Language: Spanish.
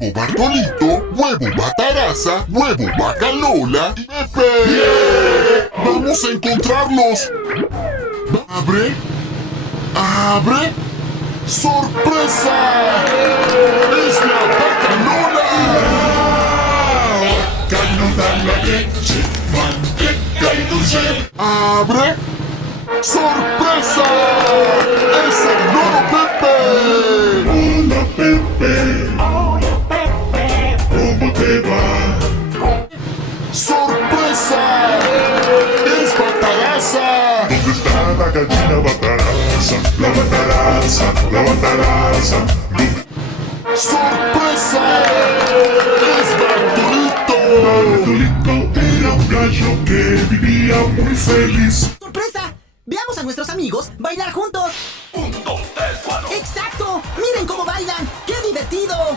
huevo Bartolito, huevo Bataraza, huevo Bacalola y Pepe. ¡Yeah! ¡Vamos a encontrarlos! ¡Abre! ¡Abre! ¡Sorpresa! ¡Es la Bacalola! Bacalola, la leche, manteca y dulce. ¡Abre! ¡Sorpresa! ¡Es el loro Pepe! Hola Pepe. Hola Pepe. ¿Cómo te va? ¡Sorpresa! ¡Es Bataraza! ¿Dónde está la gallina Bataraza? La Bataraza, la Bataraza. ¡Sorpresa! ¡Es Bartolito! Bartolito era un gallo que vivía muy feliz. ¡Sorpresa! ¡Veamos a nuestros amigos bailar juntos! 1, 2, 3, 4. ¡Exacto! ¡Miren cómo bailan! ¡Qué divertido!